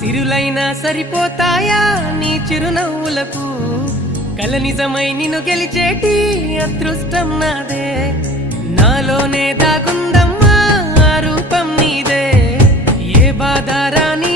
సిరులైనా సరిపోతాయా నీ చిరునవ్వులకు కల నిజమై నిన్ను గెలిచేటి అదృష్టం నాదే నాలోనే దాగుందమ్మా ఆ రూపం నీదే ఏ బాధ రాని